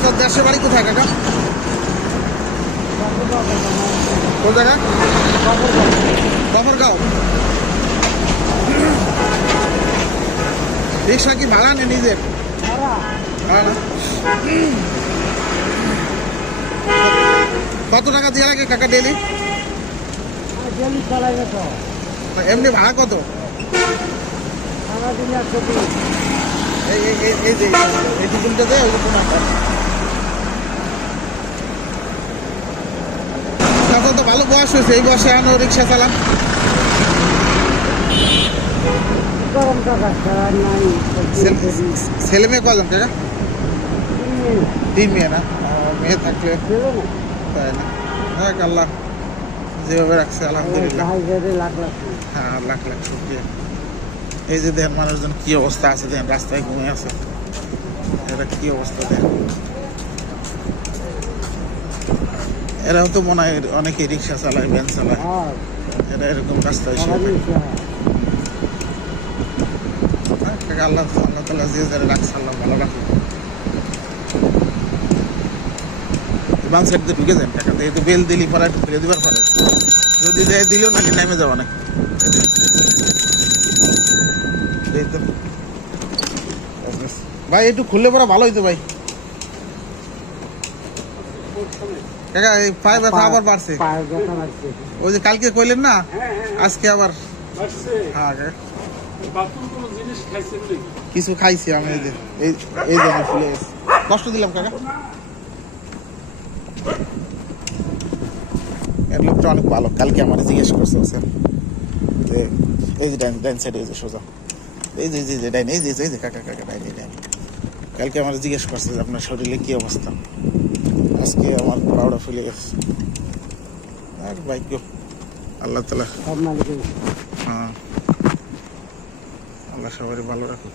আপনার দেশের বাড়ি কোথায় কাকা? কোন জায়গা? গফরগাঁও। রিক্সা কি ভাড়া নেই নিজের? ভাড়া না। কত টাকা দিয়ে লাগে কাকা ডেলি? এমনি ভাড়া কত? এই যে এই টিফিনটাতে ওইরকম তখন তো ভালো বয়স হয়েছে, এই বয়সে আনো রিক্সা চালান। ছেলে মেয়ে কজন কাকা? 3 মেয়ে না? মেয়ে থাকলে তাই না? হ্যাঁ আল্লাহ যেভাবে রাখছে আলহামদুলিল্লাহ। হ্যাঁ লাখ লাখ শুকরিয়া। এই যে দেখেন মানুষজন কি অবস্থা আছে, দেখেন রাস্তায় ঘুমিয়ে আছে, এটা কি অবস্থা দেখেন। এরাও তো মনে হয় অনেকে রিক্সা চালায়, ভ্যান চালায়, এরা এরকম রাস্তা হিসেবে আল্লাহ আল্লাহ তালা যে যারা রাখছে আল্লাহ ভালো রাখুন। বাম সাইড দিয়ে ঢুকে যান টাকা, এই তো বেল দিলি পরে ঢুকে দিবার পারে, যদি দেয় দিলেও নাকি নেমে যাওয়া নাকি। ভাই একটু খুললে পরে ভালো হইতো ভাই। কাকা এই পায়ে ব্যথা আবার বাড়ছে, ওই যে কালকে কইলেন না, আজকে আবার। হ্যাঁ কিছু খাইছি আমি, এই জন্য ফুলে কষ্ট দিলাম কাকা। লোকটা অনেক ভালো, কালকে আমার জিজ্ঞেস করছে যে এই যে ডাইন সাইডে এই যে সোজা এই যে ডাইন এই যে কাকা কাকা ডাইন ডাইন, কালকে আমার জিজ্ঞেস করছে যে আপনার শরীরে কি অবস্থা। আজকে আমার পাউডা ফুলে গেছে। আর ভাগ্য আল্লাহ তালা, হ্যাঁ আল্লাহ সবারই ভালো রাখুক।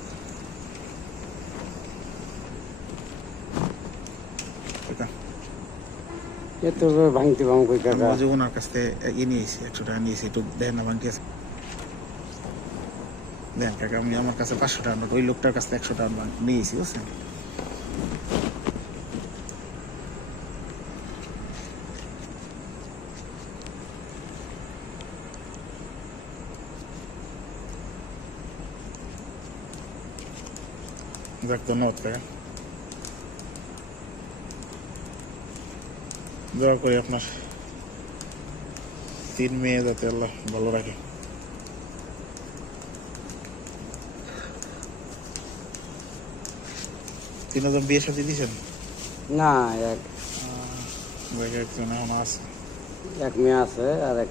ওনার কাছ থেকে ইয়ে নিয়েছি, 100 টাকা নিয়েছি, একটু দেন না ভাঙতে দেন কাকা। আমি আমার কাছে 500 টাকা নোট, ওই লোকটার কাছ থেকে 100 টাকা নিয়েছি বুঝছেন। যাক ধন্যবাদ কাকা, দোয়া করি আপনার 3 মেয়ে যাতে আল্লাহ ভালো রাখে। 3 জন বিয়ে সাথে দিয়েছেন? না, একজন এখনো আছে, এক মেয়ে আছে আর এক